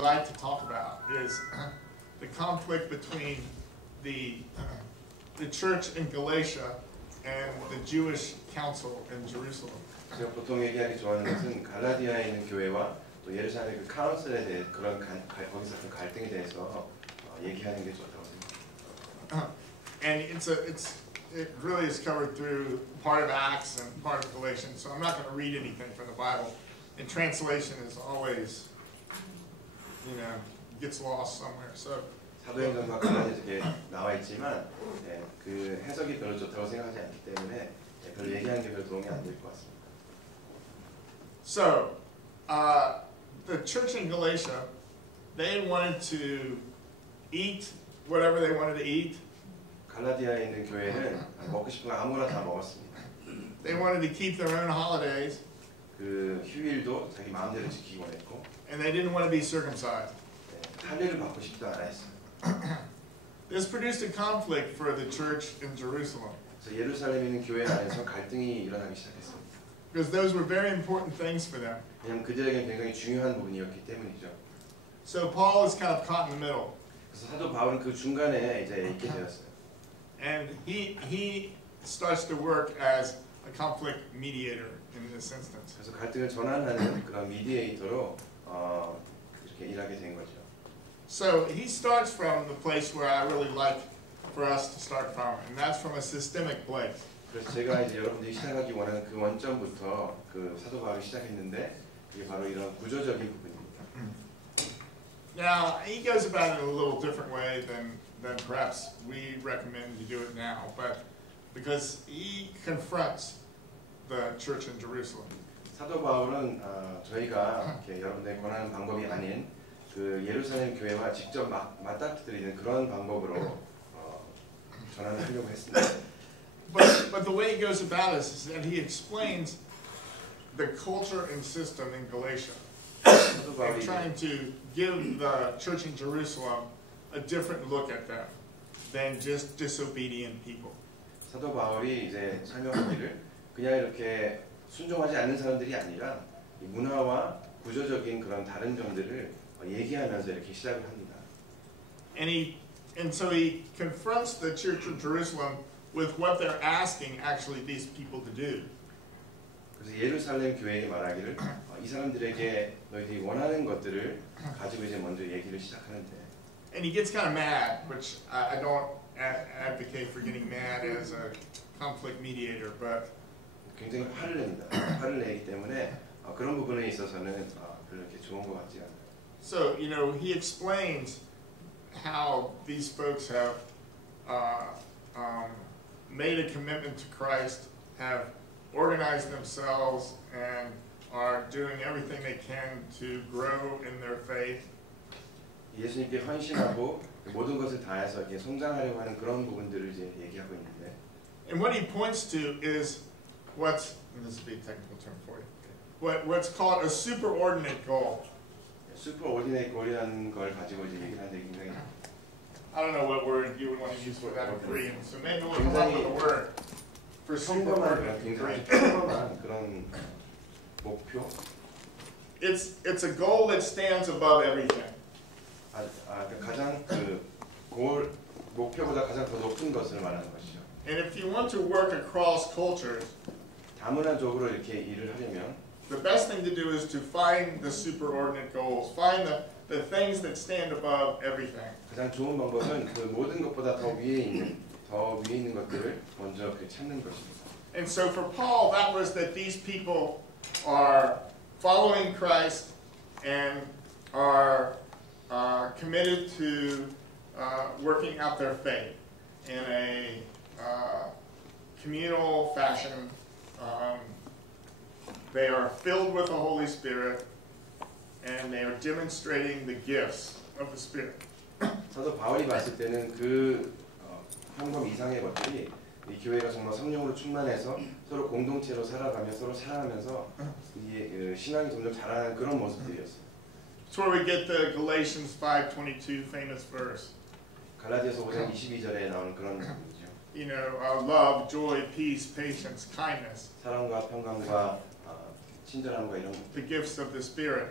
What I'd like to talk about is the conflict between the church in Galatia and the Jewish council in Jerusalem. 제가 보통 얘기하기 좋아하는 것은 갈라디아에 있는 교회와 또 예루살렘 그 카운슬에 대해 그런 거기서 그 갈등에 대해서 얘기하는 게 좋다고 생각합니다. And it really is covered through part of Acts and part of Galatians. So I'm not going to read anything from the Bible. And translation is always, gets lost somewhere. So. 사도행전과 갈라디아에 나와 있지만 그 해석이 별로 좋다고 생각하지 않기 때문에 별로 얘기하는 게 별로 도움이 안 될 것 같습니다. So, the church in Galatia, they wanted to eat whatever they wanted to eat. 갈라디아에 있는 교회는 먹고 싶은 거 아무거나 다 먹었습니다. They wanted to keep their own holidays. 그 휴일도 자기 마음대로 지키기 원했고. And they didn't want to be circumcised. 할례를 받고 싶지 않아 했어요. This produced a conflict for the church in Jerusalem. 그래서 예루살렘에 있는 교회 안에서 갈등이 일어나기 시작했습니다. Because those were very important things for them. 왜냐하면 그들에게 굉장히 중요한 부분이었기 때문이죠. So Paul is kind of caught in the middle. 그래서 사도 바울은 그 중간에 이제 있게 되었어요. And he starts to work as a conflict mediator in this instance. 그래서 갈등을 전환하는 그런 미디에이터로 이렇게 일하게 된 거죠. So he starts from the place where I really like for us to start from, and that's from a systemic place. 그래서 제가 이제 여러분들이 시작하기 원하는 그 원점부터 그 사도 바울이 시작했는데 그게 바로 이런 구조적인 부분입니다. Now he goes about it in a little different way than perhaps we recommend you do it now, but because he confronts the church in Jerusalem. 사도 바울은 저희가 이렇게 여러분들이 권하는 방법이 아닌 그 예루살렘 교회와 직접 맞닥뜨리는 그런 방법으로 전환을 하려고 했습니다. But the way he goes about it is that he explains the culture and system in Galatia, and trying to give the church in Jerusalem a different look at them than just disobedient people. 사도 바울이 이제 설명하기를 그냥 이렇게 순종하지 않는 사람들이 아니라 이 문화와 구조적인 그런 다른 점들을 얘기하면서 이렇게 시작을 합니다. And so he confronts the church of Jerusalem with what they're asking actually these people to do. 그래서 예루살렘 교회에게 말하기를 이 사람들에게 너희들이 원하는 것들을 가지고 이제 먼저 얘기를 시작하는데. And he gets kind of mad, which I don't advocate for getting mad as a conflict mediator, but 굉장히 화를 냅니다. 화를 내기 때문에 그런 부분에 있어서는 별로 이렇게 좋은 것 같지 않아요. So he explains how these folks have made a commitment to Christ, have organized themselves, and are doing everything they can to grow in their faith. 예수님께 헌신하고 모든 것을 다해서 이렇게 성장하려고 하는 그런 부분들을 이제 얘기하고 있는데. And what he points to is and this will be a technical term for you, what's called a superordinate goal. 슈퍼오디네이트 골이라는 걸 가지고 이제 얘기를 하는데 굉장히 I don't know what word you would want to use for that in Korean, so maybe we'll come up with a word for superordinate in Korean. 평범한 그런 목표. It's a goal that stands above everything. 가장 목표보다 가장 더 높은 것을 말하는 것이죠. And if you want to work across cultures, 다문화적으로 이렇게 일을 하려면 the best thing to do is to find the superordinate goals, find the things that stand above everything. 가장 좋은 방법은 그 모든 것보다 더 위에 있는 것들을 먼저 찾는 것입니다. And so for Paul, that was that these people are following Christ and are committed to working out their faith in a communal fashion. They are filled with the Holy Spirit, and they are demonstrating the gifts of the Spirit. 사도 바울이 봤을 때는 그 평범 이상의 것들이 이 교회가 정말 성령으로 충만해서 서로 공동체로 살아가며 서로 사랑하면서 이 신앙이 점점 자라는 그런 모습들이었어요. That's where we get the Galatians 5:22 famous verse. 갈라디아서 5장 22절에 나오는 그런 부분이죠. Love, joy, peace, patience, kindness. 사랑과 평강과 친절함과 이런 The gifts of the Spirit.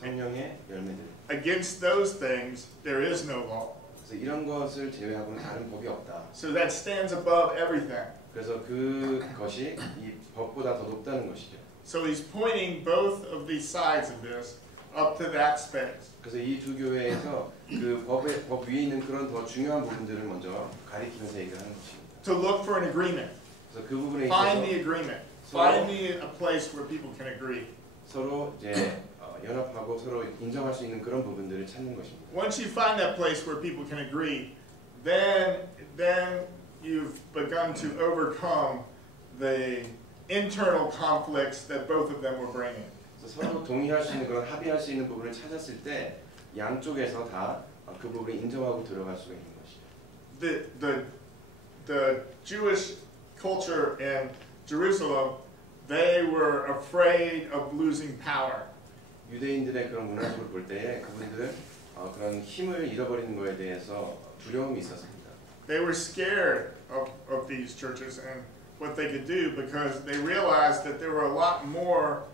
성령의 열매들. Against those things, there is no law. 그래서 이런 것을 제외하고는 다른 법이 없다. So that stands above everything. 그래서 그것이 이 법보다 더 높다는 것이죠. So he's pointing both of these sides of this up to that space. 그래서 이 두 교회에서 그 법 위에 있는 그런 더 중요한 부분들을 먼저 가리키면서 얘기를 하는 것입니다. To look for an agreement. 그래서 그 부분에 Find 있어서 the agreement. Find me a place where people can agree. 서로 이제 연합하고 서로 인정할 수 있는 그런 부분들을 찾는 것입니다. Once you find that place where people can agree, then you've begun to overcome the internal conflicts that both of them were bringing. 그래서 서로 동의할 수 있는 그런 합의할 수 있는 부분을 찾았을 때 양쪽에서 다 그 부분을 인정하고 들어갈 수가 있는 것이죠. The Jewish culture in Jerusalem, they were afraid of losing power. 유대인들의 그런 문화적으로 볼 때에 그분들은 그런 힘을 잃어버리는 것에 대해서 두려움이 있었습니다. They were scared of these churches and what they could do because they realized that there were a lot more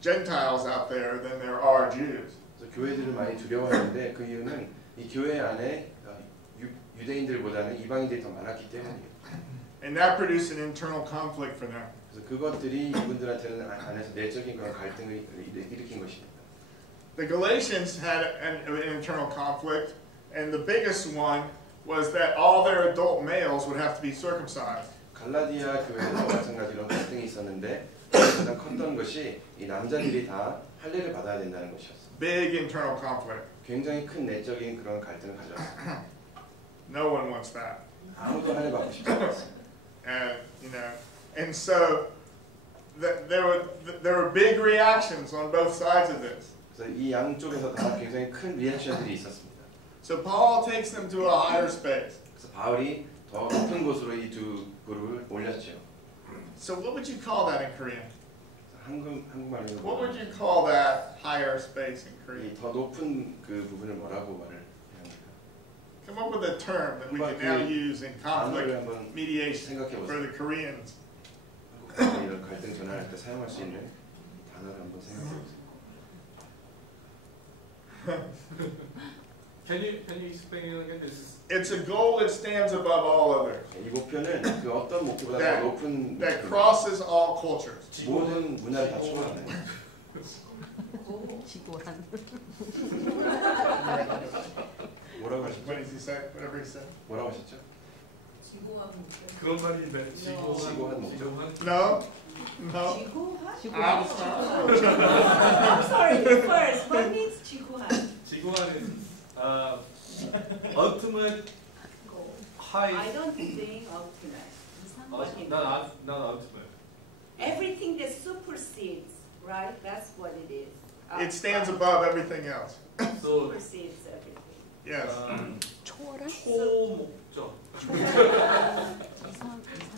Gentiles out there than there are Jews. 그래서 교회들을 많이 두려워하는데 그 이유는 이 교회 안에 유대인들보다는 이방인들이 더 많았기 때문이에요. And that produced an internal conflict for them. 그래서 그것들이 이분들한테는 안에서 내적인 그런 갈등을 일으킨 것입니다. The Galatians had an internal conflict, and the biggest one was that all their adult males would have to be circumcised. 갈라디아 교회도 마찬가지로 갈등이 있었는데 가장 컸던 것이 이 남자들이 다 할례를 받아야 된다는 것이었어요. Big internal conflict. 굉장히 큰 내적인 그런 갈등을 가져왔습니다. No one wants that. 아무도 할례 받고 싶지 않았습니다. And so there were big reactions on both sides of this. 그래서 이 양쪽에서 다 굉장히 큰 리액션들이 있었습니다. So Paul takes them to a higher space. 그래서 바울이 더 높은 곳으로 이 두 그룹을 올렸죠. So what would you call that in Korean? 한국말로 What would you call that higher space in Korean? 더 높은 그 부분을 뭐라고 말을 해야 합니까? Come up with a term that we can now use in conflict 단어를 한번 mediation 생각해 for 보세요. the Koreans. 한국과 이런 갈등 전환할 때 사용할 수 있는 단어를 한번 생각해 보세요. Can you explain it again? This It's a goal that stands above all others, 이 목표는 그 어떤 목표보다 더 높은 that crosses all cultures. 모든 문화를 다 초월하는 지구한. 뭐라고 하셨죠? What did he say? Whatever he said. 뭐라고 하셨죠? 그런 말이 있나요? 지고한 목적. No, no. 지구한. I'm sorry. First, what means 지구한? 지고한은 ultimate I high. don't think ultimate. What it not ultimate. Everything that supersedes, right? That's what it is. It stands above everything else. So Supersedes everything. Yes. 초월한? 초목적.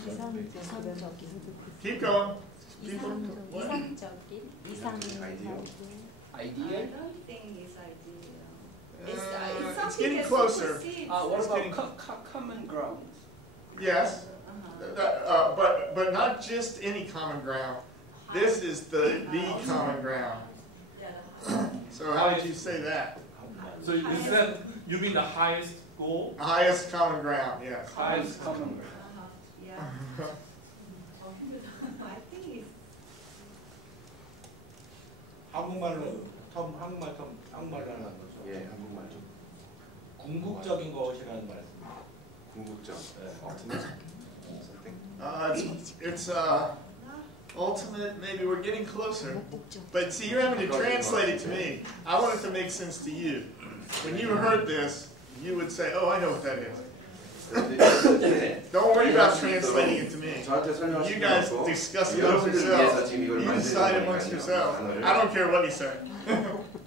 이상적인. Keep going. Keep going. 이상적인. I don't think it's ideal. It's It's something getting that closer. supersedes. What It's about getting- common ground? Yes, Uh-huh. but not just any common ground. This is the common ground. So how would you say that? So is that you mean the highest goal? Highest common ground. Yes. Highest common ground. Yeah. I think it's 한국말로 한국말로 하는 거죠. 예, 한국말 좀 궁극적인 것이라는 말씀. 궁극적. It's ultimate. Maybe we're getting closer. But see, you're having to translate it to me. I want it to make sense to you. When you heard this, you would say, "Oh, I know what that is." Don't worry about translating it to me. 저한테 설명하실 You 필요 guys 없고 discuss it amongst 여러분들 위해서 yourselves. 지금 이걸 You decide amongst yourselves. I don't care what he said.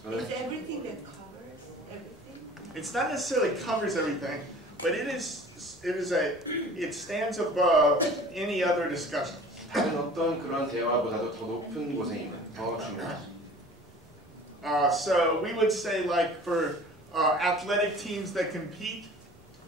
it's everything that covers everything. It's not necessarily covers everything, but it stands above any other discussion. 다른 어떤 그런 대화보다도 더 높은 곳에임은 더 중요하죠. So we would say, like for athletic teams that compete,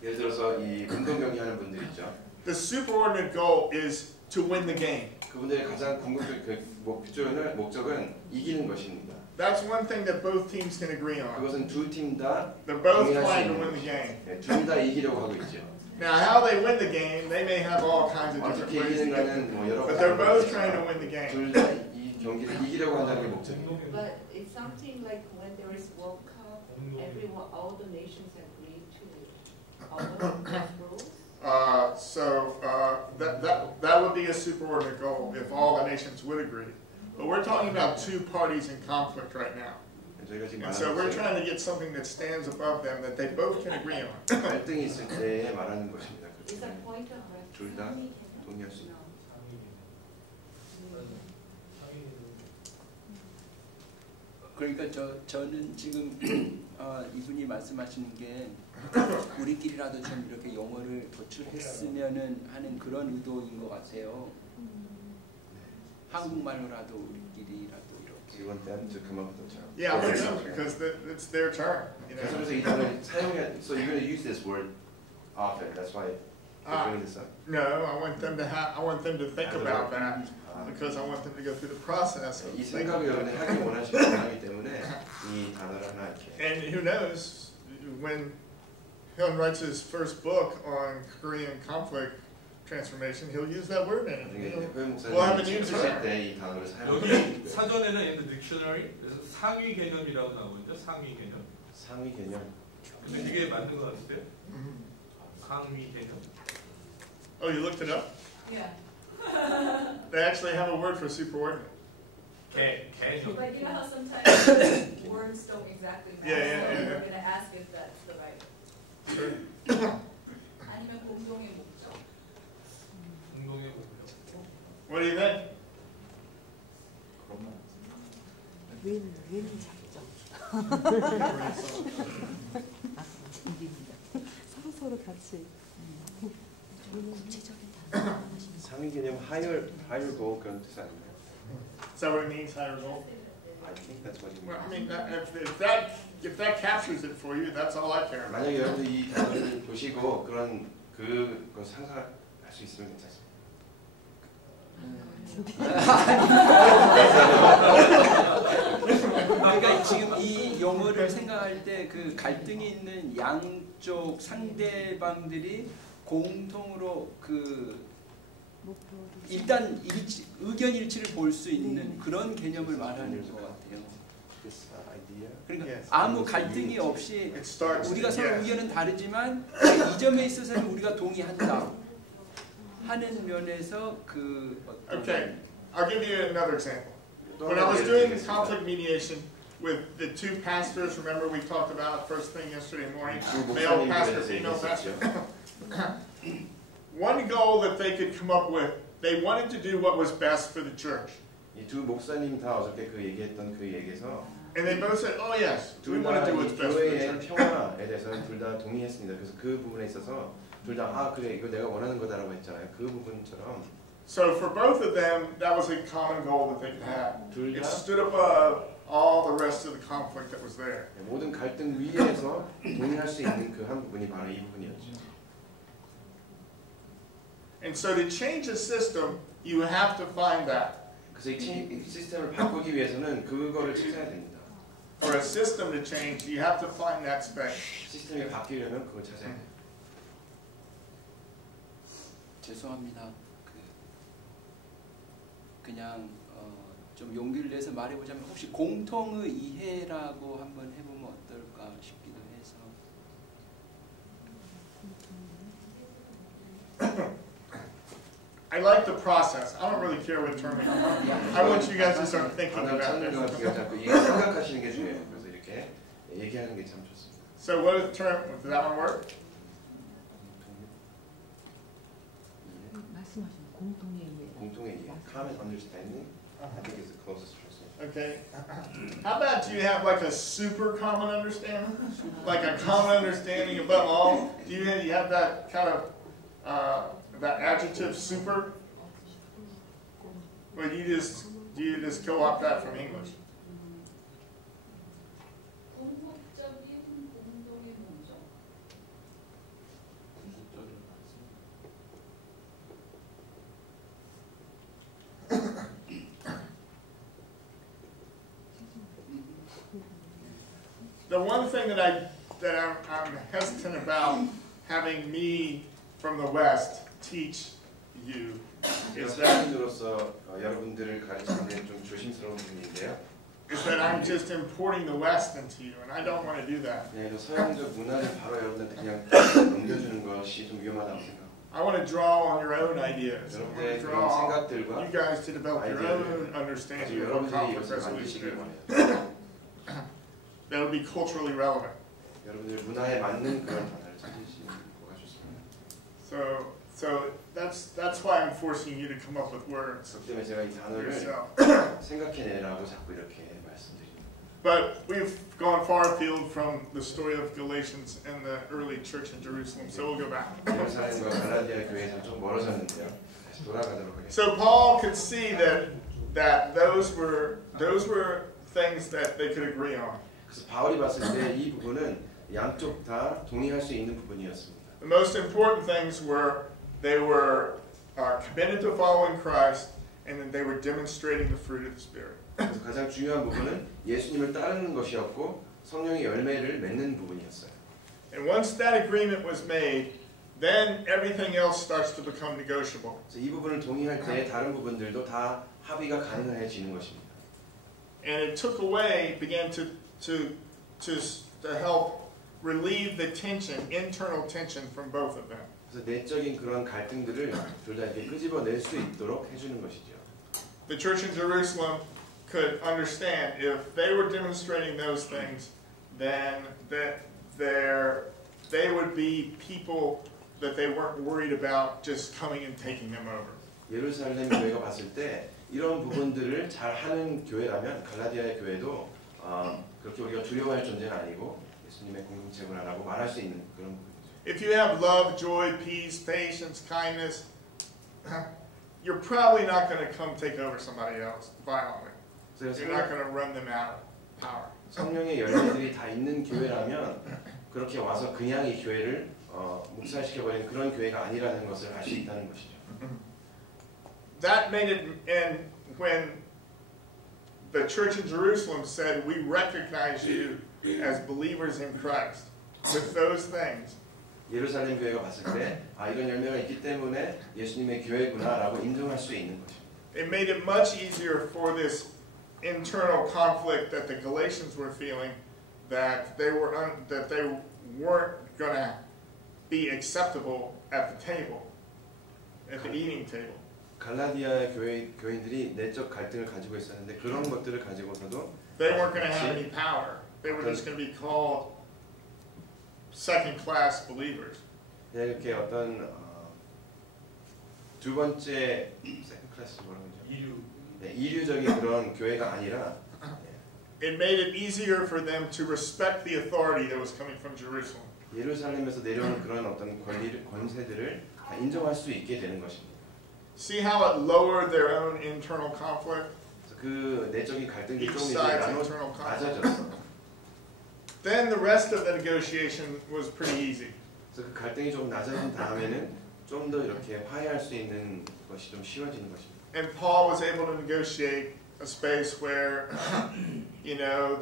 예를 들어서 이 운동 경기하는 분들 있죠. the superordinate goal is to win the game. 그분들의 가장 궁극적 목적은 이기는 것입니다. That's one thing that both teams can agree on. 그것은 두 팀 다 They're both 동의할 수 trying to 있는 win the game. 둘 다 이기려고 하고 있죠. Now, how they win the game, they may have all kinds of different 어떻게 ways to get 이기는가는 뭐 여러 but they're both trying to win the game. 둘다이 경기를 이기려고 한다는 게 목적이에요. But it's something like when there is World Cup, everyone, all the nations agree to follow those rules. That would be a superordinate goal if all the nations would agree. But we're talking about two parties in conflict right now. 저희가 지금 And so we're 말하는 것은 trying to get something that stands above them that they both can agree on. 갈등이 있을 때 말하는 것입니다. It's a point of 둘 다 reference. 동의할 수 있는. 그러니까 저는 지금 이분이 말씀하시는 게 우리끼리라도 좀 이렇게 영어를 도출했으면은 하는 그런 의도인 것 같아요. 한국말로라도 우리끼리라도 이렇게. You want them to come up with a term. Yeah, I know, because it's their turn. You know? 그래서 이 단어를 사용해. So you're going to use this word often. That's why you're bringing this up. No, I want them to think about that because I want them to go through the process of 이 thinking. 생각을 여러분이 하기 원하시는 사람이기 때문에 이 단어를 하나 이렇게. And who knows, when Hyun writes his first book on Korean conflict transformation, he'll use that word in 나중에 it. 이제 Well, I 호영 mean, 목사님이 쓰실 때 이 단어를 사용해요. 여기 사전에는 in the dictionary 그래서 상위 개념이라고 나오죠. 상위 개념. 상위 개념. 근데 이게 맞는 것 같아요. Mhm. 상위 개념. Oh, you looked it up? Yeah. They actually have a word for superordinate. 개념. But you know how sometimes words don't exactly match, Yeah, yeah, so yeah, we're yeah. going to ask if that's the right. Sure. 아니면 공동의 목적. 공동의 목표. What do you think? 윈 작전. 이깁니다. 서로 같이. 구체적인 단어. 상위 개념 higher goal 그런 뜻 아닌가요? Is that what it means, higher goal? I think that's what it Well, I means. mean, if that captures it for you, that's all I care about. 만약에 여러분들이 이 단어를 보시고 그걸 상상할 수 있으면 괜찮습니다. 그러니까 지금 이 용어를 생각할 때 그 갈등이 있는 양쪽 상대방들이 공통으로 그 일단 의견 일치를 볼 수 있는 그런 개념을 말하는 것 같아요. This idea. 그러니까 Yes. 아무 갈등이 없이 It starts. 우리가 서로 yes. 의견은 다르지만 이 점에 있어서는 우리가 동의한다 하는 면에서 그 어떤 Okay, I'll give you another example. 또 When I 하나 was 예를 doing 들겠습니다. conflict mediation with the two pastors, remember we talked about first thing yesterday morning, 두 male 목사님들에 pastor, 대해서 female pastor. 얘기했었죠. One goal that they could come up with, they wanted to do what was best for the church. 이 두 목사님 다 어저께 그 얘기했던 그 얘기에서 And they both said, oh yes, we 둘 want 다 to do 이 what's best for the 교회의 church. 평화에 대해서는 둘 다 동의했습니다. 그래서 그 부분에 있어서 둘 다 그래 이거 내가 원하는 거다라고 했잖아요. 그 부분처럼 So for both of them, that was a common goal that they could have. 둘 It 다 stood above all the rest of the conflict that was there. 모든 갈등 위에서 동의할 수 있는 그 한 부분이 바로 이 부분이었죠. And so to change a system, you have to find that. 그래서 이 시스템을 바꾸기 위해서는 그거를 찾아야 됩니다. For a system to change, you have to find that space. 시스템이 바뀌려면 그걸 찾아야 돼요. 죄송합니다. 그냥 좀 용기를 내서 말해보자면 혹시 공통의 이해라고 한번 해보면 어떨까 싶기도 해서. I like the process. I don't really care what term it is. I want you guys to start thinking 단어를 about 찾는 것 this. 중요하지 않고 이게 생각하시는 게 중요해요. 그래서 이렇게 얘기하는 게 참 좋습니다. So what is the term? Does that one work? 말씀하신 공통의 이해. 공통의 이해, common understanding. I think is the closest translation. Okay. How about do you have like a super common understanding? Like a common understanding above all? Do you have that kind of that adjective super? Or do you just co-opt that from English? 궁극적인 공동의 목적. the one thing that I'm hesitant about having me from the West teach you is that 서양인으로서 여러분들을 가르치는데 좀 조심스러운 부분인데요. is that I'm just importing the West into you, and I don't want to do that. 그냥 이 서양적 문화를 바로 여러분한테 그냥 넘겨주는 것이 좀 위험하다고 생각합니다. I want to draw on your own ideas. I want 여러분의 to 그런 draw 생각들과 you guys to develop your own understanding of what 여러분들이 conflict 이것을 resolution 만드시길 is. 원해요. That will be culturally relevant. 여러분들 문화에 맞는 그런 단어를 찾으시는 거가 좋습니다. So that's why I'm forcing you to come up with words 그렇기 때문에 제가 이 단어를 yourself. 생각해내라고 자꾸 이렇게 말씀드립니다. But we've gone far afield from the story of Galatians and the early church in Jerusalem, so we'll go back. 예루살렘과 갈라디아 교회에서 좀 멀어졌는데요. 다시 돌아가도록 하겠습니다. So Paul could see that those were things that they could agree on. 그래서 바울이 봤을 때 이 부분은 양쪽 다 동의할 수 있는 부분이었습니다. The most important things were they were committed to following Christ, and then they were demonstrating the fruit of the Spirit. 그래서 가장 중요한 부분은 예수님을 따르는 것이었고 성령의 열매를 맺는 부분이었어요. And once that agreement was made, then everything else starts to become negotiable. 그래서 이 부분을 동의할 때 다른 부분들도 다 합의가 가능해지는 것입니다. And it took away, began to help relieve the tension, internal tension from both of them. 그래서 내적인 그런 갈등들을 둘 다 이렇게 끄집어낼 수 있도록 해주는 것이죠. The church in Jerusalem could understand if they were demonstrating those things, then they would be people that they weren't worried about just coming and taking them over. 예루살렘 교회가 봤을 때 이런 부분들을 잘 하는 교회라면 갈라디아의 교회도 그렇게 우리가 두려워할 존재는 아니고 예수님의 공동체 문화라고 말할 수 있는 그런 부분이죠. If you have love, joy, peace, patience, kindness, you're probably not going to come take over somebody else violently. You're not going to run them out of power. 성령의 열매들이 다 있는 교회라면 그렇게 와서 그냥 이 교회를 묵살시켜버리는 그런 교회가 아니라는 것을 알 수 있다는 것이죠. That made it, and when the church in Jerusalem said, we recognize you as believers in Christ, with those things, 예루살렘 교회가 봤을 때 이런 열매가 있기 때문에 예수님의 교회구나라고 인정할 수 있는 것입니다. it made it much easier for this internal conflict that the Galatians were feeling, that they weren't going to be acceptable at the table, at the eating table. 갈라디아 교인들이 내적 갈등을 가지고 있었는데 그런 것들을 가지고서도 They weren't going to have any power. They were just going to be called second-class believers. 이렇게 어떤 두 번째 second class 뭐라고 하죠? 이류적인 그런 교회가 아니라 It made it easier for them to respect the authority that was coming from Jerusalem. 예루살렘에서 내려오는 그런 어떤 권세들을 다 인정할 수 있게 되는 것입니다. See how it lowered their own internal conflict? 그 내적인 갈등이 Each 좀 이제 side's internal conflict. 낮아졌어. Then the rest of the negotiation was pretty easy. 그래서 그 갈등이 좀 낮아진 다음에는 좀 더 이렇게 화해할 수 있는 것이 좀 쉬워지는 것입니다. And Paul was able to negotiate a space where, you know,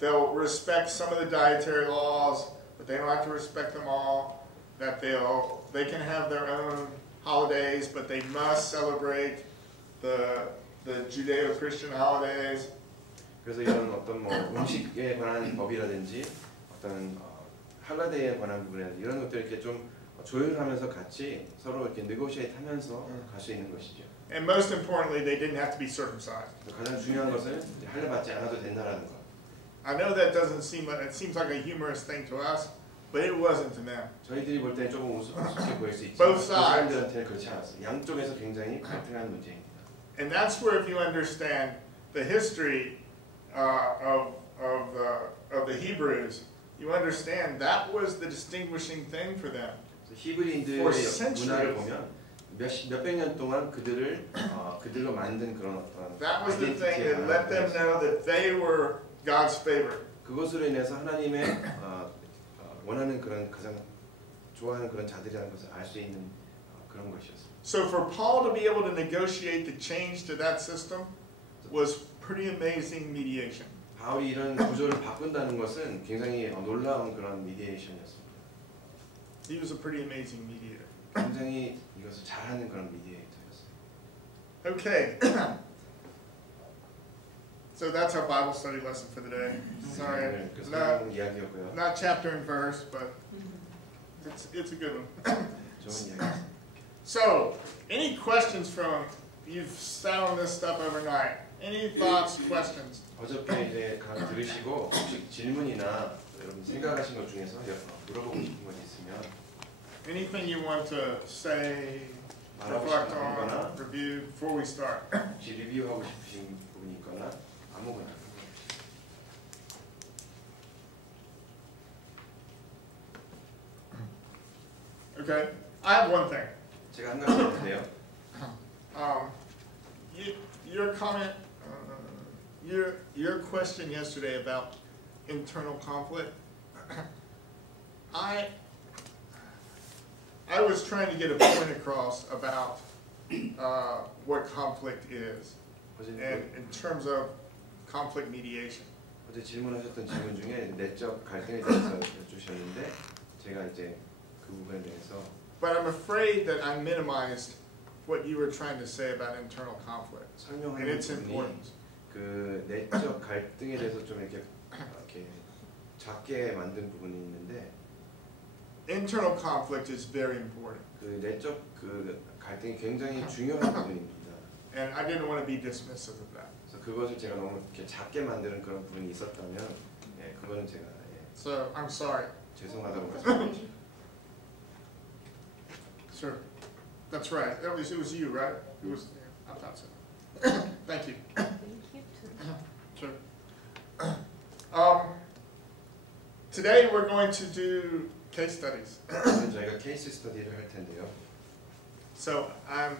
they'll respect some of the dietary laws, but they don't have to respect them all. That they can have their own holidays, but they must celebrate the Judeo-Christian holidays. 그래서 이런 어떤 뭐 음식에 관한 법이라든지 어떤 할라데이에 관한 부분이라든지 이런 것들 이렇게 좀 조율하면서 같이 서로 이렇게 네고시에이트하면서 갈 수 있는 것이죠. And most importantly, they didn't have to be circumcised. 가장 중요한 것은 할례 받지 않아도 된다라는 것. I know that doesn't seem like it seems like a humorous thing to us, but it wasn't to them. 저희들이 볼 때는 조금 우습게 보일 수 있지만 Both 그 sides. 사람들한테는 그렇지 않았어요. 양쪽에서 굉장히 갈등하는 문제입니다. And that's where, if you understand the history of the Hebrews, you understand that was the distinguishing thing for them. 히브리인들의 문화를 보면 몇백 년 동안 그들로 만든 그런 어떤 That was the thing that let them know that they were God's favorite. 그것으로 인해서 하나님의 원하는 그런 가장 좋아하는 그런 자들이라는 것을 알 수 있는 그런 것이었어요. So for Paul to be able to negotiate the change to that system was pretty amazing mediation. 바울이 이런 구조를 바꾼다는 것은 굉장히 놀라운 그런 미디에이션이었습니다. He was a pretty amazing mediator. 굉장히 이것을 잘하는 그런 미디에이터였어요. Okay. So that's our Bible study lesson for the day. Sorry, 오늘 그 not, 성경 이야기였고요. not chapter and verse, but it's a good one. 좋은 이야기였어요. So, any questions from, you've sat on this stuff overnight. Any thoughts, questions? 어저께 이제 강의 들으시고 혹시 질문이나 여러분 생각하신 것 중에서 물어보고 싶은 것 있으면 Anything you want to say, 말하고 reflect 싶은 on, 거나 review before we start? 혹시 리뷰하고 싶으신 부분이 있거나 아무거나 Okay, I have one thing. 제가 한 가지 있는데요. Your comment, your question yesterday about internal conflict. I was trying to get a point across about what conflict is, 어제 and in terms of conflict mediation. 어제 질문하셨던 질문 중에 내적 갈등에 대해서 여쭈셨는데 제가 이제 그 부분에 대해서 But I'm afraid that I minimized what you were trying to say about internal conflict and 설명하는 its 부분이 importance. 그 내적 갈등에 대해서 좀 이렇게 작게 만든 부분이 있는데 Internal conflict is very important, 그 내적 그 갈등이 굉장히 중요한 부분입니다. and I didn't want to be dismissive of that. 그래서 그것을 제가 너무 이렇게 작게 만드는 그런 부분이 있었다면 그거는 제가 So I'm sorry. 죄송하다고 말씀드립니다. Sure, that's right. It was you, right? It was. I thought so. Thank you. Thank you too. Sure. Today we're going to do case studies. 오늘 저희가 케이스 스터디를 할 텐데요. So I'm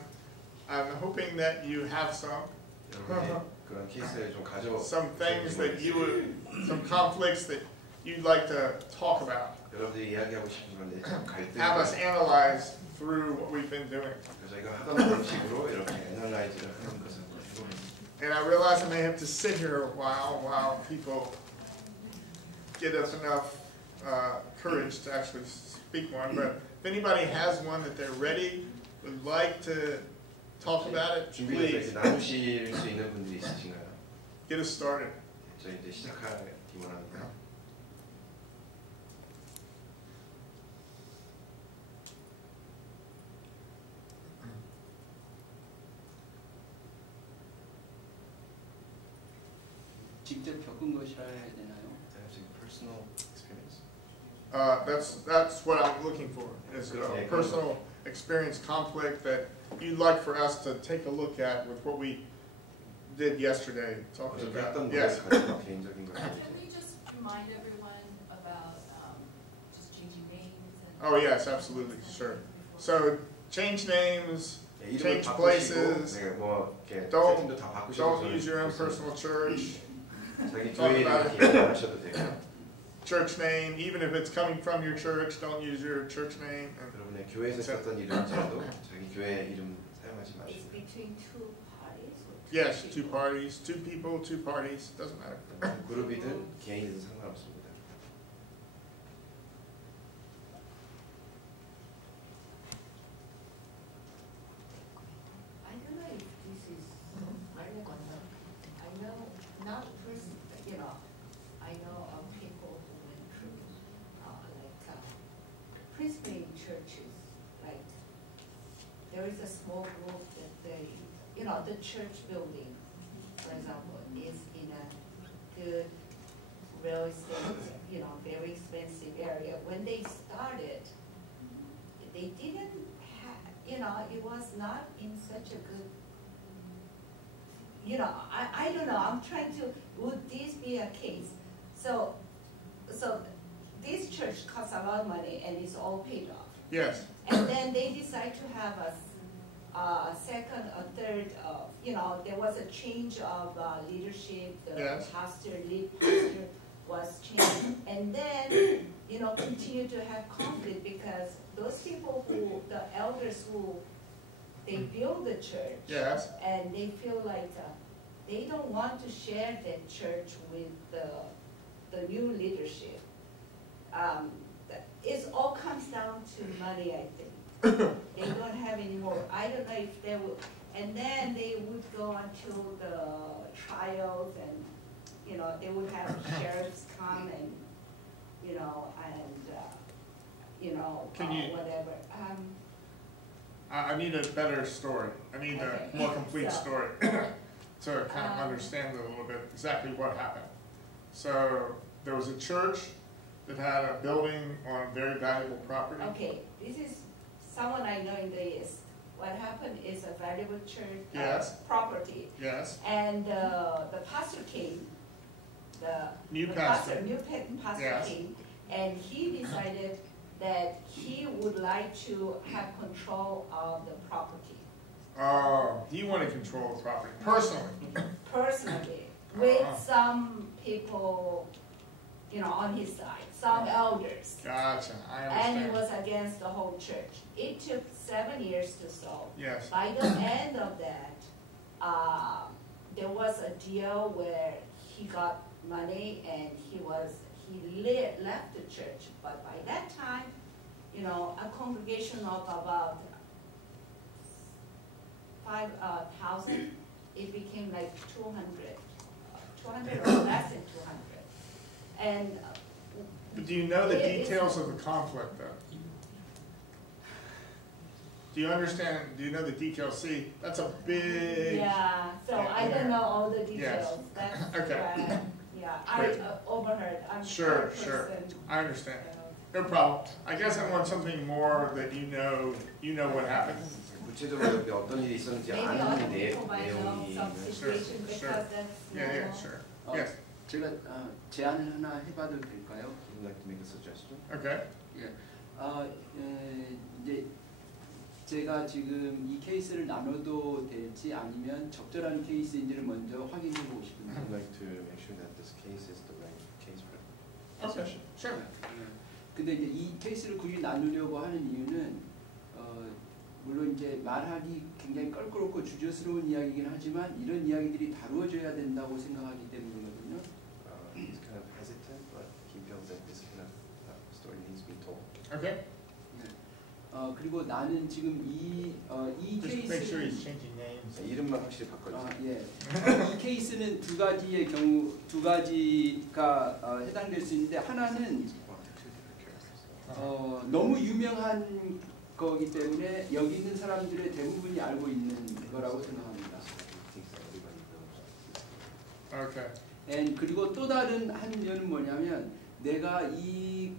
hoping that you have some 여러분이 그런 케이스를 좀 가져 some things that you would, some conflicts that you'd like to talk about. 여러분들이 이야기하고 싶은 건 내적 갈등. Have us analyze through what we've been doing. 그래서 저희가 하던 방식으로 이렇게 애널라이즈를 하는 것을 가지고 And I realize I may have to sit here a while people get us enough courage to actually speak one. But if anybody has one that they're ready, would like to talk about it, 준비해서 please 이렇게 나누실 수 있는 분들이 있으신가요? get us started. 저희 이제 시작하기 원합니다. 직접 겪은 것이라 해야 되나요? personal experience. That's what I'm looking for, is a personal experience conflict that you'd like for us to take a look at with what we did yesterday, talking 어저께 about. 했던 Yes. 거에 가지고 개인적인 것들. Can we just remind everyone about just changing names and? Oh yes, absolutely, sure. So change names, 네, 이름을 change 바꾸시고, places. 네, 뭐 이렇게 Don't- 세팅도 다 바꾸셔도 Don't 저는 use your own 좋습니다. personal church, 자기 talk 교회 about 이름 이렇게 하셔도 되고요. church name, even if it's coming from your church, don't use your church name. 여러분의 교회에서 썼던 이름이라도 자기 교회 이름 사용하지 It's 마시고 between two parties. or two Yes, two people? parties, two people, two parties, doesn't matter. 그룹이든 개인이든 상관없습니다. I don't know if this is, I know, not person, I know of people who went through, Presbyterian churches, like, there is a small group that they, the church building, for example, is in a good real estate, very expensive area. When they started, they didn't have, it was not in such a good, I don't know, I'm trying to, would this be a case? So this church costs a lot of money and it's all paid off. Yes, And then they decide to have a second, a third, there was a change of leadership, the Yes. lead pastor was changed. And then, continue to have conflict because those people the elders who, they build the church. yes, And they feel like, they don't want to share that church with the new leadership. It all comes down to money, I think. They don't have any more. I don't know if they would, and then they would go until the trials, and they would have sheriffs come and Can you- whatever. I need a better story. I need Okay. a more complete So- story to kind of understand it a little bit, exactly what happened. So there was a church that had a building on very valuable property. Okay, this is someone I know in the East. What happened is a valuable church Yes. property, Yes, and the pastor came, the new the pastor. new pastor Yes. came, and he decided that he would like to have control of the property Oh, he wanted control of the property personally. personally, with Uh-huh. some people, on his side, some elders. Gotcha, I And it understand. was against the whole church. It took 7 years to solve. Yes, By the end of that, there was a deal where he got money and he left the church. But by that time, a congregation of about 5,000, it became like 200 or less than 200. And but do you know the It is- details of the conflict though? Do you understand, do you know the details? See, that's a big, yeah, so I don't know all the details. That's Okay. yeah, I Great. overheard. I'm Sure, a sure. person, I understand. so. No problem. I guess I want something more that you know what happened. 구체적으로 여기 어떤 일이 있었는지 Maybe 아는 other people might know 내용이 some situation Sure, because that's Yeah, yeah, normal. sure. 어, Yes, 제가 제안을 하나 해봐도 될까요? Would you like to make a suggestion? okay. 이제 제가 지금 이 케이스를 나눠도 될지 아니면 적절한 케이스인지를 먼저 확인해 보고 I 싶은데. would like to make sure that this case is the right case for Okay, discussion. sure. 근데 이제 이 케이스를 굳이 나누려고 하는 이유는 물론 이제 말하기 굉장히 껄끄럽고 주저스러운 이야기이긴 하지만 이런 이야기들이 다루어져야 된다고 생각하기 때문이거든요. He's kind of hesitant, but he feels that this kind of story needs to be told. Okay. 그리고 나는 지금 이 Just make sure he's 케이스 changing names. 이름만 확실히 바꿔주세요. 예. 이 케이스는 두 가지의 경우 두 가지가 해당될 수 있는데 하나는 너무 유명한 거기 때문에 여기 있는 사람들의 대부분이 알고 있는 거라고 생각합니다. Okay. 그리고 또 다른 한 면은 뭐냐면 내가 이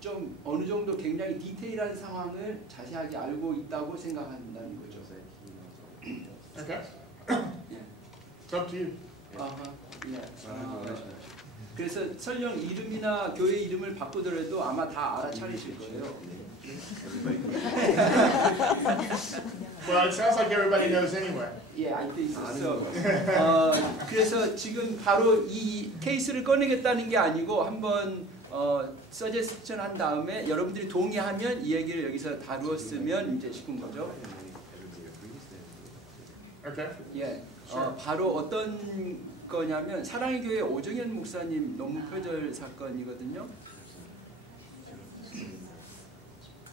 좀 어느 정도 굉장히 디테일한 상황을 자세하게 알고 있다고 생각한다는 거죠. Okay. 예. It's up to you. 아하, 예. 말하기 원하시면 그래서 설령 이름이나 교회 이름을 바꾸더라도 아마 다 알아차리실 거예요. Well, it sounds like everybody knows anyway. 예, I think 아는 so. 거 그래서 지금 바로 이 케이스를 꺼내겠다는 게 아니고 한번 서제스션 한 다음에 여러분들이 동의하면 이 얘기를 여기서 다루었으면 이제 싶은 거죠. Okay. 예, 바로 어떤 거냐면 사랑의 교회 오정현 목사님 노무 표절 사건이거든요.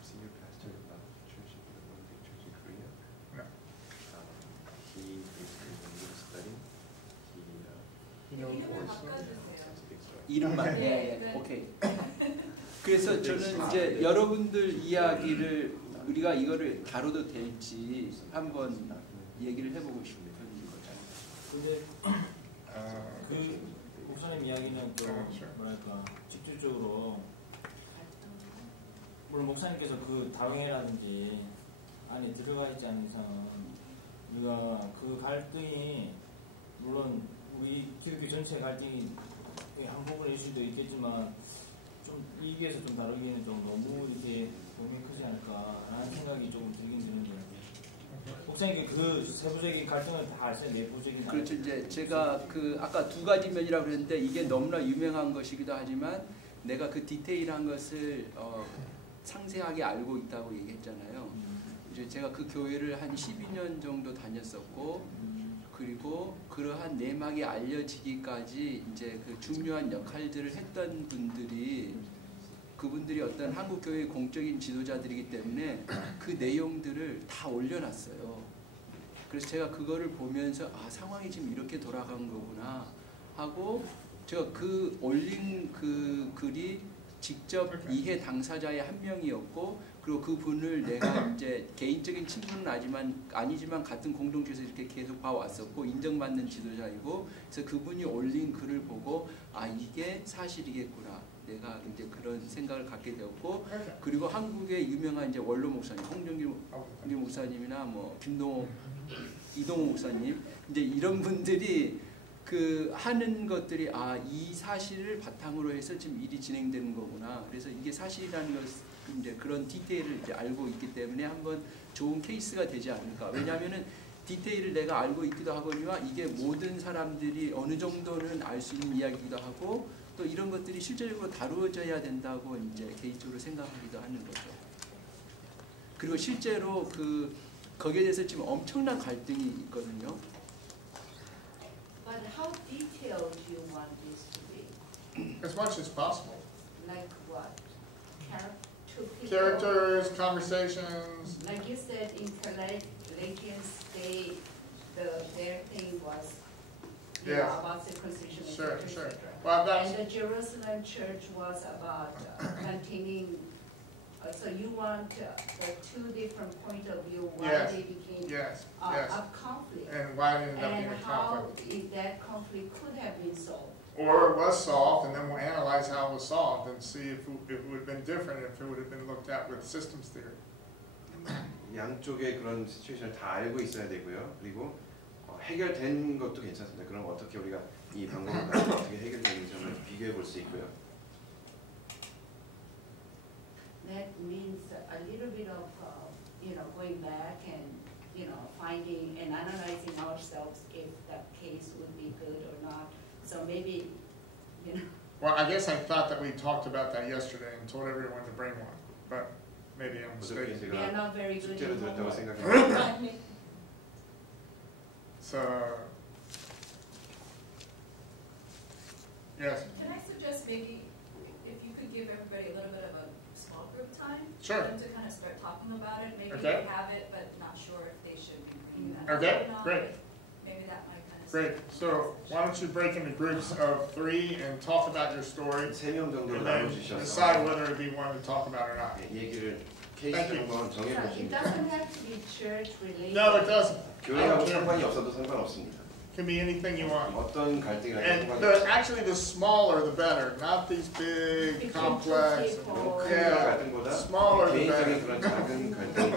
senior pastor of the church, one big church in Korea. Yeah. He basically when he was studying, he You know, 이름을 voice. 바꿔주세요. it's a big story. 이름만 네, 예, 네. 오케이. 그래서 저는 이제 여러분들 이야기를 우리가 이거를 다뤄도 될지 한번 얘기를 해보고 싶은 거죠. 근데 Uh, 그 목사님 이야기는 또 Sure. 뭐랄까 직접적으로 물론 목사님께서 그 다롱해라든지 안에 들어가 있지 않은 이상은 우리가 그 갈등이 물론 우리 기독교 전체 갈등이 한 부분일 수도 있겠지만 좀 이기에서 좀 다루기는 좀 너무 이렇게 범위가 크지 않을까라는 생각이 조금 들긴 드는데 목사님 그 세부적인 갈등은 다 아세요? 내부적인 그렇죠. 이제 제가 아까 두 가지 면이라고 그랬는데 이게 너무나 유명한 것이기도 하지만 내가 그 디테일한 것을 상세하게 알고 있다고 얘기했잖아요. 이제 제가 그 교회를 한 12년 정도 다녔었고 그리고 그러한 내막이 알려지기까지 이제 그 중요한 역할들을 했던 분들이 그분들이 어떤 한국 교회의 공적인 지도자들이기 때문에 그 내용들을 다 올려놨어요. 그래서 제가 그거를 보면서 아 상황이 지금 이렇게 돌아간 거구나 하고 제가 그 올린 그 글이 직접 이해 당사자의 한 명이었고 그리고 그분을 내가 이제 개인적인 친분은 아니지만 같은 공동체에서 이렇게 계속 봐왔었고 인정받는 지도자이고 그래서 그분이 올린 글을 보고 아 이게 사실이겠구나 내가 이제 그런 생각을 갖게 되었고 그리고 한국의 유명한 이제 원로 목사님 홍정길 목사님이나 뭐 이동호 목사님 이제 이런 분들이 그 하는 것들이 아 이 사실을 바탕으로 해서 지금 일이 진행되는 거구나. 그래서 이게 사실이라는 것 이제 그런 디테일을 이제 알고 있기 때문에 한번 좋은 케이스가 되지 않을까. 왜냐하면은 디테일을 내가 알고 있기도 하거니와 이게 모든 사람들이 어느 정도는 알 수 있는 이야기이기도 하고 또 이런 것들이 실제적으로 다루어져야 된다고 이제 개인적으로 생각하기도 하는 거죠. 그리고 실제로 그 거기에 대해서 지금 엄청난 갈등이 있거든요. But how detailed do you want this to be? As much as possible. Like what? Two people? Characters, conversations. Like you said, in Galatians, their thing was Yes. about circumcision, Sure, etc., sure. etc. Well, that's, And the Jerusalem church was about maintaining. So you want the two different point of view why Yes. they became yes, yes. of conflict, And why it ended up being and a how conflict. if that conflict could have been solved. Or it was solved, and then we'll analyze how it was solved and see if it would have been different if it would have been looked at with systems theory. 양쪽의 그런 시츄에이션을 다 알고 있어야 되고요. 그리고 해결된 것도 괜찮습니다. 그럼 어떻게 우리가 이 방법을 가지고 어떻게 해결되는지 한번 비교해 볼 수 있고요. That means a little bit of, going back and, finding and analyzing ourselves if that case would be good or not. So maybe, Well, I guess I thought that we talked about that yesterday and told everyone to bring one, but maybe I'm 어저께 mistaken. we are 제가 not very good 숙제를 in 드렸다고 homework. 생각합니다. So, yes, Can I suggest maybe if you could give everybody a little bit of a small group time? Sure. For them to kind of start talking about it. Maybe Okay. they have it, but not sure if they should be bringing that Okay, up or not. great. Maybe that might kind of. great. So why don't you break into groups of 3 and talk about your story, 3명 정도로 and then 나눠주셔서 decide whether it'd be one to talk about or not. 얘기를 케이스 한번 So it 정해보십니다. doesn't have to be church related. No, it doesn't. 교회하고 상관이 없어도 상관없습니다. It can be anything you want. 어떤 갈등이라도 And 상관이 actually, the smaller the better, not these big, Between two complex. people. 큰 Yeah. 갈등보다 Smaller the 개인적인 better. 그런 작은 갈등